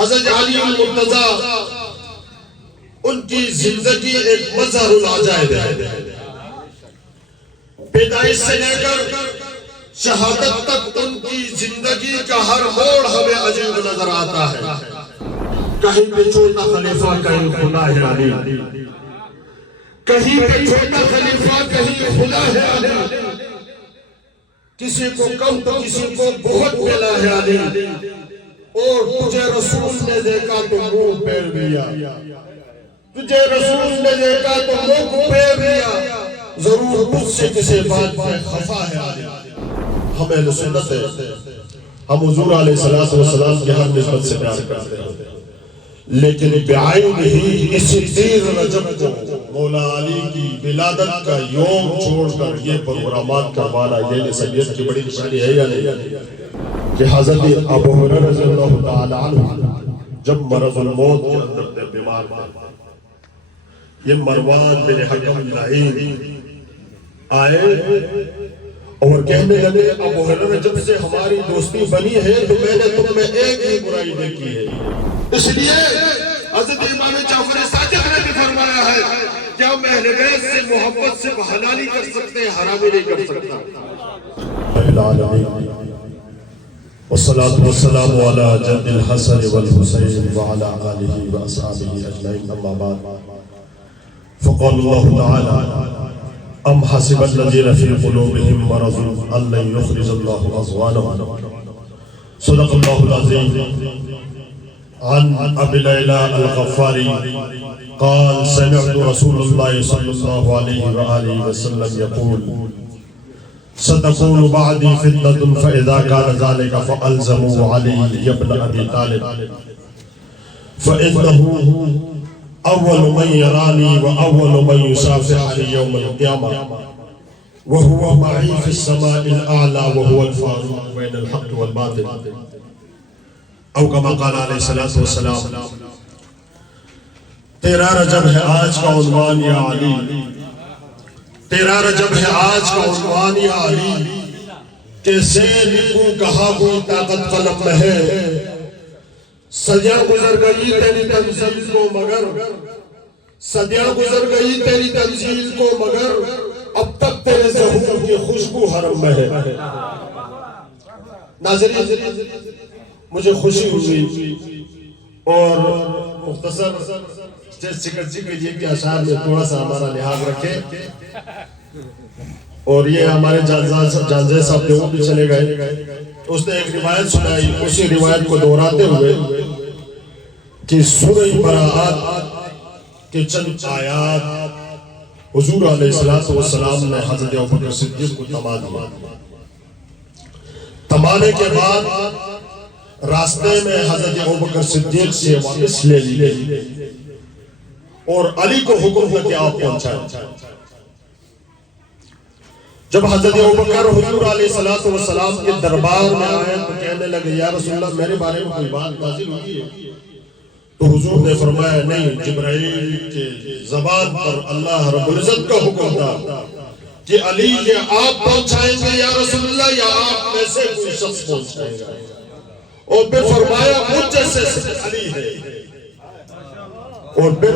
حضرت علی المرتضیٰ ان کی زندگی ایک مظہر العجائب ہے. پیدائش سے لے کر شہادت تک ان کی زندگی کا ہر موڑ ہمیں عجیب نظر آتا ہے. کہیں پہ چھوٹا خلیفہ کہیں خدا ہے علی، کہیں پہ چھوٹا خلیفہ کہیں خدا ہے علی، کسی کو کم تو کسی کو بہت ملا ہے علی. اور تجھے رسول نے دیکھا تو منہ پھیر دیا، تجھے رسول نے دیکھا تو منہ پھیر دیا، ضرور مجھ سے کسی بات میں خفا ہے علی. ہم اہل سنت ہے، ہم حضور علیہ السلام کے ہر نسبت سے پیار کرتے ہیں، لیکن بعین ہی اسی 13 رجب کو مولا علی کی ولادت کا یوم چھوڑ کر یہ پروگرامات کروانا یہ نصیحت کی بڑی نشانی ہے یا نہیں؟ کہ حضرت ابو ہریرہ رضی اللہ تعالی عنہ جب مرض الموت کے اندر تھے، بیمار تھے، یہ مروان بن حکم لعین آئے اور کہنے لگے ابو ہریرہ جب سے ہماری دوستی بنی ہے تو میں نے تم میں ایک ہی برائی دیکھی ہے، اس لیے حضرت امام جعفر صادق نے بھی فرمایا ہے کہ ہم اہل بیت سے محبت سے حلالی کر سکتے ہیں، حرامی نہیں کر سکتا. والصلاة والسلام على جد الحسن والحسين وعلى آله وأصحابه أجمعين أما بعد فقال الله تعالى أم حسب الذين في قلوبهم مرض أن لن يخرج الله أضغانهم. صدق الله العظيم. عن أبي ليلى الغفاري قال سمعت رسول الله صلى الله عليه وآله وسلم يقول ستكون بعدي فتنة فإذا كان ذلك فألزموا علي ابن أبي طالب فإنه أول من يراني وأول من يصافحني يوم القيامة وهو معي في السماء الأعلى وهو الفاروق بين الحق والباطل او كما قال عليه الصلاة والسلام. 13 رجب ہے آج کا عنوان یا علی، 13 رجب ہے آج کا عنوان یا علی، کہ زین کو کہا کوئی طاقت قلم میں ہے، صدیاں گزر گئی تیری تنزیل کو مگر، صدیاں گزر گئی تیری تنزیل کو مگر اب تک تیرے ظہور کی خوشبو حرم میں ہے. ناظرین مجھے خوشی ہوئی اور مختصر چکر یہ کہ اشعار میں تھوڑا سا ہمارا لحاظ رکھے، اور یہ ہمارے جانزے صاحب دیو بھی چلے گئے، اس نے ایک روایت سنائی، اسی روایت کو دہراتے ہوئے کہ سورہ براءت کے چند آیات حضور علیہ السلام نے حضرت ابوبکر صدیق کو تما دیا. تمانے کے بعد راستے میں حضرت ابوبکر صدیق سے واپس لے لی اور علی کو حکم کر کے آپ پہنچائے. جب حضرت ابوبکر حضور علیہ السلام کے دربار میں آئے تو کہنے لگے یا رسول اللہ میرے بارے میں کوئی بات نازل ہوئی ہے؟ تو حضور نے فرمایا نہیں، جبرائیل کے زبان پر اللہ رب العزت کا حکم تھا کہ علی یہ آپ پہنچائیں گے یا رسول اللہ یا آپ میں سے کوئی شخص پہنچائے گا. اور پھر فرمایا مجھ جیسے علی ہے. اور پھر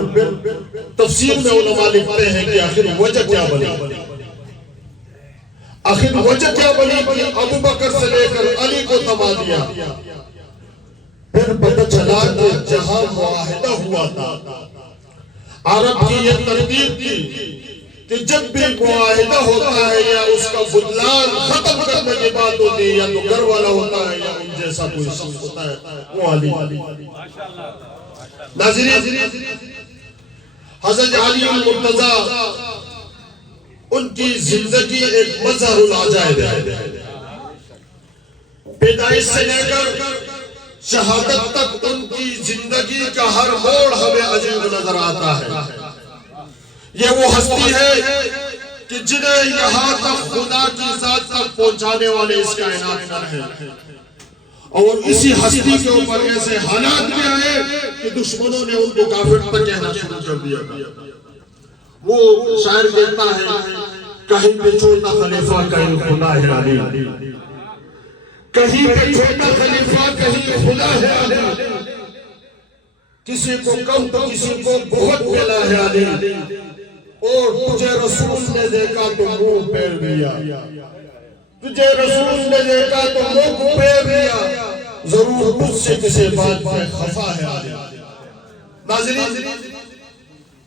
تفسیر میں علماء لکھتے ہیں کہ آخر وجہ کیا بنی، آخر وجہ کیا بنی کہ ابوبکر سے لے کر علی کو تما دیا. پھر پتہ چلا کہ جہاں معاہدہ ہوا تھا، عرب کی یہ ترتیب تھی کہ جب بھی معاہدہ ہوتا ہے یا اس کا بدلان ختم کرنے کی بات ہوتی ہے یا تو گھر والا ہوتا ہے یا ان جیسا کوئی شخص ہوتا ہے وہ علی. ناظرین حضرت علی المرتضیٰ ان کی زندگی ایک مظہر العجائب ہے. پیدائش سے لے کر شہادت تک ان کی زندگی کا ہر موڑ ہمیں عجیب نظر آتا ہے. یہ وہ ہستی ہے کہ جنہیں یہاں تک خدا کی ذات تک پہنچانے والے اس کائنات میں ہیں، اور اسی ہستی کے اوپر ایسے حالات میں آئے کہ دشمنوں نے ان کو کافر تک کہنا شروع کر دیا. وہ شاعر کہتا ہے کہیں پہ چھوٹا خلیفہ کہیں خدا ہے علی، کہیں پہ چھوٹا خلیفہ کہیں خدا ہے علی، کسی کو کم تو کسی کو بہت ملا ہے علی، اور تجھے رسول نے دیکھا تو منہ پھیر دیا، تجھے رسول نے دیکھا تو منہ پھیر دیا، ضرور مجھ سے کسی بات پہ خفا ہے علی۔ ناظرین،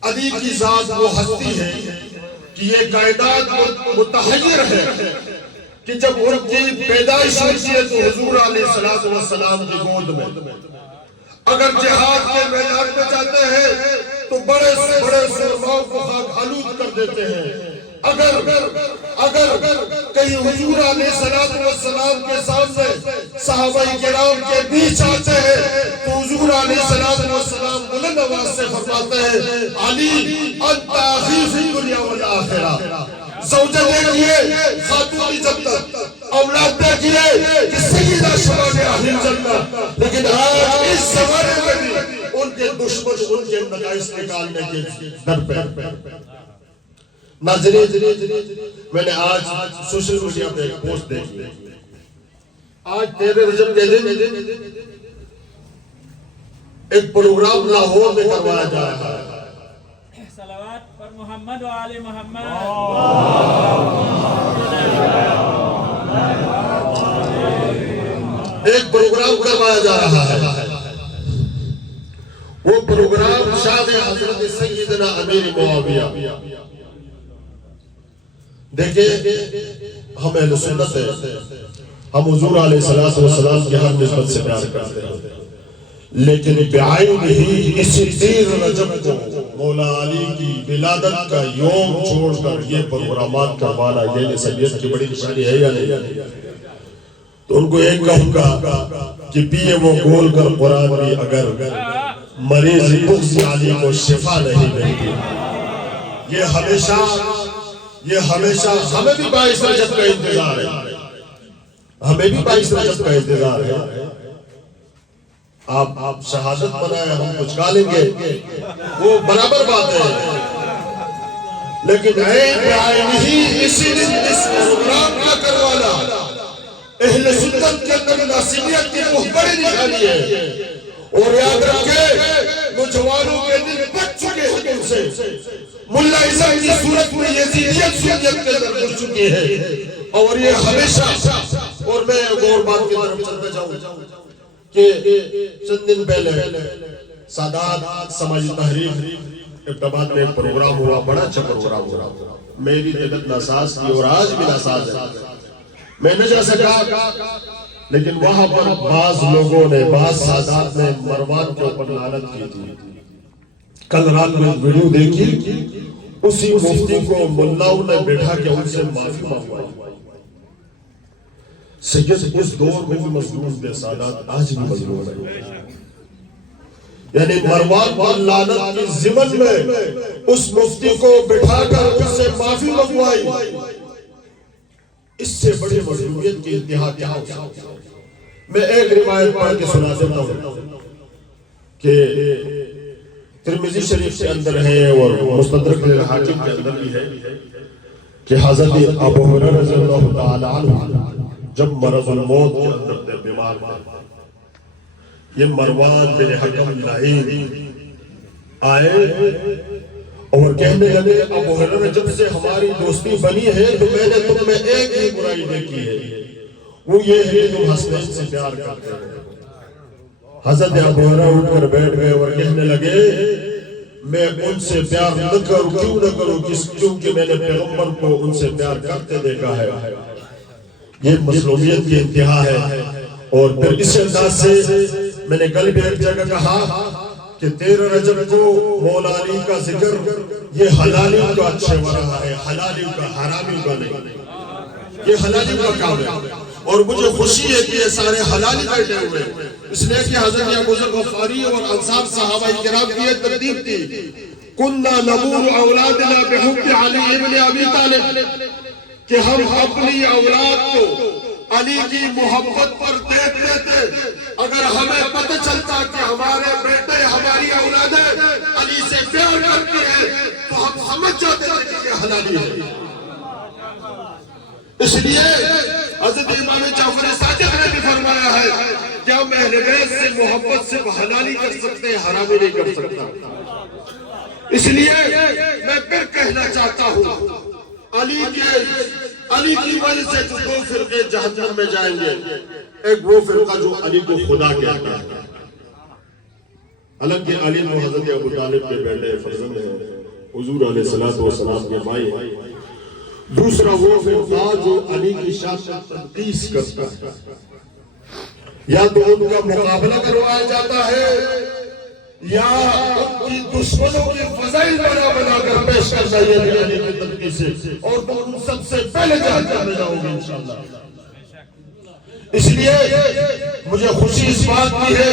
علی کی ذات وہ ہستی ہے کہ یہ کائنات متحیر ہے کہ جب ان کی پیدائش ہوتی ہے تو حضور علیہ السلام کی گود میں، اگر جہاد کے میدان میں جاتے ہیں تو بڑے سے بڑے سرماؤں کو خاک آلود کر دیتے ہیں، اگر کہیں حضور علیہ السلام کے سامنے صحابہ کرام کے بیچ آتے ہیں تو حضور علیہ السلام بلند آواز سے فرماتے ہیں علی انت اخی فی الدنیا والآخرہ، زوجہ دیکھئے خاتون جنت، اولاد دیکھئے کہ سیدہ شباب اہل جنت، لیکن آج اس زمانے میں بھی ان کے دشمن ان کے نقائص نکالنے کے در پہ۔ ناظرین، میں نے آج سوشل میڈیا پہ ایک پوسٹ دیکھی، آج 13 رجب کے دن ایک پروگرام لاہور میں کروایا جا رہا ہے، صلوات پر محمد و آل محمد، ایک پروگرام کروایا جا رہا ہے، وہ پروگرام شاد حضرت سیدنا امیر معاویہ۔ دیکھیں، ہم اہل سنت ہے، ہم حضور علیہ السلام کی ہر نسبت سے پیار کرتے ہیں، لیکن بعین ہی اسی 13 رجب کو مولا علی کی ولادت کا یوم چھوڑ کر یہ پروگرامات کروانا، یہ نسبیت کی بڑی نشانی ہے یا نہیں؟ تو ان کو ایک کہوں گا کہ پیے وہ گول کر قرآن بھی اگر مریض بغض علی کو شفا نہیں ملتی۔ یہ ہمیشہ ہمیں بھی 22 رجب کا انتظار ہے، ہمیں بھی 22 رجب کا انتظار ہے۔ آپ شہادت منائے، ہم کچھ کھا لیں گے، وہ برابر بات ہے، لیکن عین ہی اسی دن اس پروگرام کا کروانا اہل سنت کے اندر ناصبیت کی بہت بڑی نشانی ہے۔ اور یاد رکھیں، نوجوانوں کے دل بچ چکے ہیں ان سے، ملا عیسیٰ کی صورت میں یزیدیت سنیت کے اندر گھس چکی ہے، اور یہ ہمیشہ، اور میں ایک اور بات کی طرف چلتا جاؤں کہ چند دن پہلے سادات سماجی تحریک ابتباد میں ایک پروگرام ہوا، بڑا اچھا پروگرام ہوا، میری طبیعت ناساز تھی اور آج بھی ناساز ہے، میں نہ جا سکا، لیکن وہاں پر بعض لوگوں نے، بعض سادات نے مروان کے اوپر لعنت کی تھی۔ کل رات میں ویڈیو دیکھی، اسی مفتی کو ملاؤں نے بیٹھا کے ان سے معافی مانگوائی۔ سید اس دور میں بھی مظلوم تھے، سادات آج بھی مظلوم ہے، یعنی مروان پر لعنت کی ضمن میں اس مفتی کو بٹھا کر ان سے معافی مانگوائی۔ اس سے بڑی مظلومیت کی انتہا کیا ہو سکتی ہے؟ میں ایک روایت پڑھ کے سنا دیتا ہوں کہ ترمذی شریف کے اندر ہے اور مستدرک حاکم کے اندر بھی ہے کہ حضرت ابو ہریرہ رضی اللہ تعالی عنہ جب مرض الموت کے اندر تھے، بیمار تھے، یہ مروان بن حکم لعین آئے اور کہنے لگے ابو ہریرہ جب سے ہماری دوستی بنی ہے تو میں نے تم میں ایک ہی برائی دیکھی ہے، وہ یہ ہے کہ تم حسنین سے پیار کرتے ہو۔ حضرت ابو ہریرہ اٹھ کر بیٹھ گئے اور کہنے لگے میں ان سے پیار نہ کروں، کیوں نہ کروں، کیونکہ میں نے پیغمبر کو ان سے پیار کرتے دیکھا ہے۔ یہ مظلومیت کی انتہا ہے۔ اور پھر اس انداز سے میں نے کل بھی ایک جگہ کہا کہ 13 رجب کو مولا علی کا ذکر یہ حلالیوں کا اچھے ورہا ہے، حلالیوں کا، حرامیوں کا نہیں، یہ حلالیوں کا کام ہے۔ اور مجھے خوشی ہے کہ یہ سارے حلالی بیٹھے ہوئے، اس لیے کہ حضرت ابو ذر غفاری اور انصار صحابہ کرام کی ایک ترتیب تھی، کننا نمور اولادنا بحب علی ابن ابی طالب، کہ ہم اپنی اولاد کو علی کی محبت پر دیکھتے تھے، اگر ہمیں پتہ چلتا کہ ہمارے بیٹے ہماری اولادیں علی سے پیار کرتے ہیں تو ہم سمجھ جاتے تھے کہ یہ حلالی ہے۔ اس لیے حضرت امام جعفر صادق نے بھی فرمایا ہے کہ ہم اہل بیت سے محبت سے حلالی کر سکتے ہیں، حرامی نہیں کر سکتا۔ اس لیے میں پھر کہنا چاہتا ہوں علی کی وجہ سے جو دو فرقے جہنم میں جائیں گے، ایک وہ فرقہ جو علی کو خدا کہتا ہے، حالانکہ علی تو حضرت ابو طالب کے بیٹے فرزند ہیں، حضور علیہ الصلوۃ والسلام کے بھائی ہیں۔ دوسرا وہ فرقہ جو علی کی شان پر تنقیس کرتا ہے، یا تو ان کا مقابلہ کروایا جاتا ہے یا ان کی دشمنوں کے فضائل بنا کر پیش کرتا ہے یہ علی کی تنقیس ہے، اور تو ان سب سے پہلے جہنم میں جاؤ گے انشاءاللہ۔ اس لیے مجھے خوشی اس بات کی ہے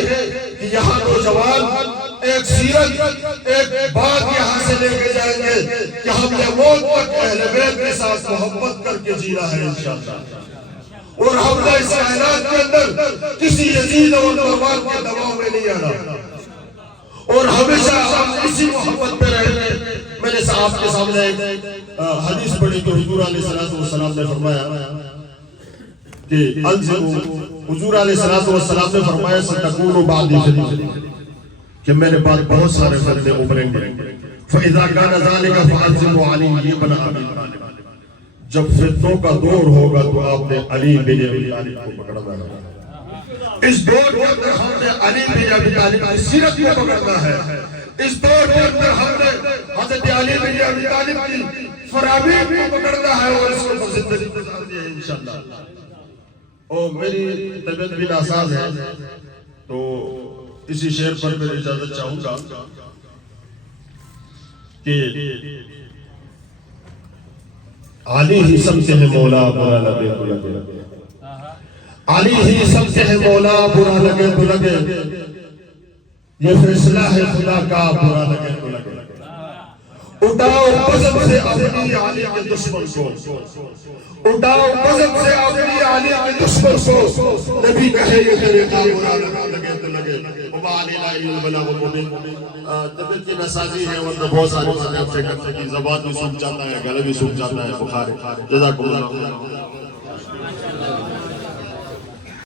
کہ یہاں نوجوان ایک سیرت ایک بات یہاں سے لے کے جائیں گے کہ ہم نے موت تک اہل بیت کے ساتھ محبت کر کے جینا ہے انشاءاللہ، اور ہم نے اس کائنات کے اندر کسی یزید اور مروان کے دباؤ میں نہیں آنا، اور ہمیشہ ہم اسی محبت پہ رہیں گے۔ میں نے آپ کے سامنے ایک حدیث پڑھی کہ حضور علیہ السلام نے فرمایا کہ حضور علیہ السلام نے فرمایا ستکون بعدی فتنہ، کہ میرے بعد بہت سارے فتنے ابھریں گے، فَإِذَا كَانَ ذَلِكَ فَعَزِّمُوا عَلِيًّا بْنَ أَبِي طَالِبٍ، جب فتنوں کا دور ہوگا تو آپ نے علی بن ابی طالب کو پکڑنا ہے۔ اس دور کے اندر ہم نے علی بن ابی طالب کی سیرت کو پکڑنا ہے، اس دور کے اندر ہم نے حضرت علی بن ابی طالب کی فرامین کو پکڑنا ہے اور اس کو زندگی گزارنی ہے انشاءاللہ۔ اور میری طبیعت بھی ناساز ہے تو اسی شعر پر میں اجازت چاہوں گا کہ علی ہی سمجھے ہے مولا برا لگے تو لگے، علی ہی سمجھے ہے مولا برا لگے تو لگے، یہ فیصلہ ہے خدا کا برا لگے تو لگے۔ اٹھاؤ بزم سے اپنی علی کے دشمن کو، اٹھاؤ بزم سے اپنی علی کے دشمن کو، نبی کہے یہ میرے کا برا لگے تو لگے۔ وما علینا الا البلاغ المبین۔ طبیعت کی نسازی ہے ورنہ بہت ساری باتیں آپ سے کرتے کی، زبان بھی سوکھ جاتا ہے، گلے بھی سوکھ جاتا ہے، بخار ہے۔ جزاکم اللہ۔